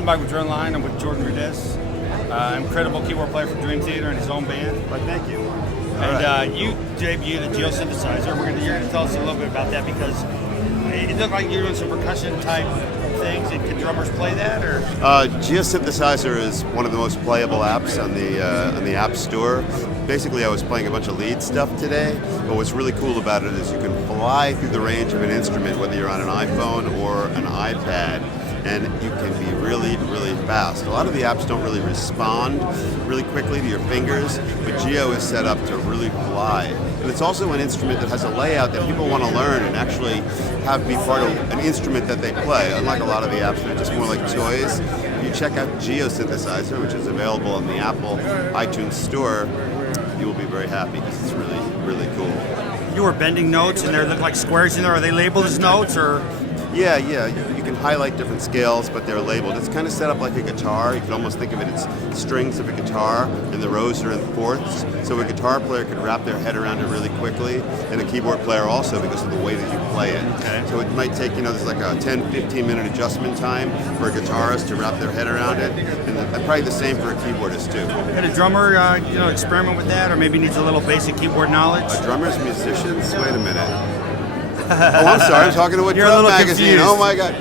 is Mike with DRUMline. I'm with Jordan Rudess, incredible keyboard player for Dream Theater and his own band. Well, thank you. You debuted the GEO Synthesizer. You're going to tell us a little bit about that because it looked like you're doing some percussion type things. Can drummers play that? Or GEO Synthesizer is one of the most playable apps on the App Store. Basically, I was playing a bunch of lead stuff today, but what's really cool about it is you can fly through the range of an instrument, whether you're on an iPhone or an iPad, and you can be really, really fast. A lot of the apps don't really respond really quickly to your fingers, but GEO is set up to really fly. And it's also an instrument that has a layout that people want to learn and actually have be part of an instrument that they play. Unlike a lot of the apps that are just more like toys, if you check out GEO Synthesizer, which is available on the Apple iTunes Store, you will be very happy because it's really, really cool. You were bending notes and there look like squares in there. Are they labeled as notes or? Yeah. You can highlight different scales, but they're labeled. It's kind of set up like a guitar. You can almost think of it as strings of a guitar, and the rows are in fourths. So a guitar player could wrap their head around it really quickly, and a keyboard player also because of the way that you play it. Okay. So it might take, there's like a 10-15 minute adjustment time for a guitarist to wrap their head around it, and probably the same for a keyboardist too. Can a drummer, experiment with that, or maybe needs a little basic keyboard knowledge? Drummers, musicians. Wait a minute. Oh, I'm sorry. I'm talking to a drum magazine. Confused. Oh my God!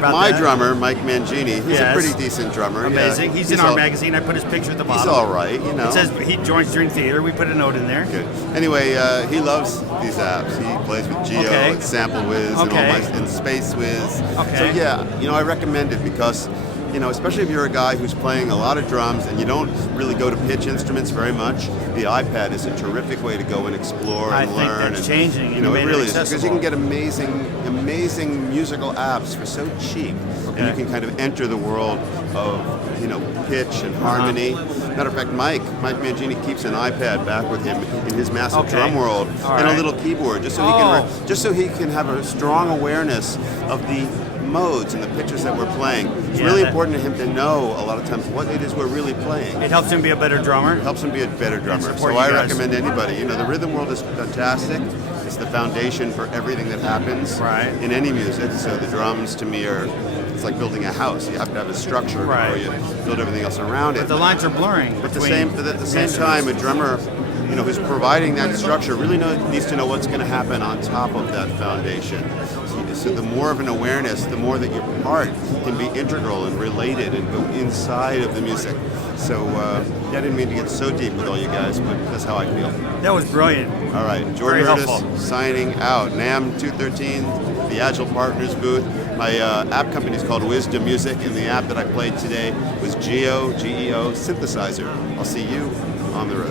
My drummer, Mike Mangini, he's a pretty decent drummer. Amazing. Yeah, he's in our magazine. I put his picture at the bottom. He's all right, It says he joins Dream Theater. We put a note in there. Good. Anyway, he loves these apps. He plays with GEO and Sample Wiz and Space Wiz. Okay. So yeah, I recommend it because, especially if you're a guy who's playing a lot of drums and you don't really go to pitch instruments very much, the iPad is a terrific way to go and explore and learn. I think that's changing. It really is, because you can get amazing musical apps for so cheap, and you can kind of enter the world of pitch and harmony. Matter of fact, Mike Mangini keeps an iPad back with him in his massive drum world and a little keyboard, just so he can have a strong awareness of the modes and the pitches that we're playing. It's really important to him to know a lot of times what it is we're really playing. It helps him be a better drummer? It helps him be a better drummer. So I recommend anybody. The rhythm world is fantastic. It's the foundation for everything that happens in any music. So the drums to me it's like building a house. You have to have a structure before you build everything else around it. But the lines are blurring. But at the same time, a drummer who's providing that structure really needs to know what's going to happen on top of that foundation. So the more of an awareness, the more that your part can be integral and related and go inside of the music. So I didn't mean to get so deep with all you guys, but that's how I feel. That was brilliant. All right, Jordan Rudess signing out. NAMM 213, the Agile Partners booth. My app company is called Wisdom Music, and the app that I played today was GEO Synthesizer. I'll see you on the road.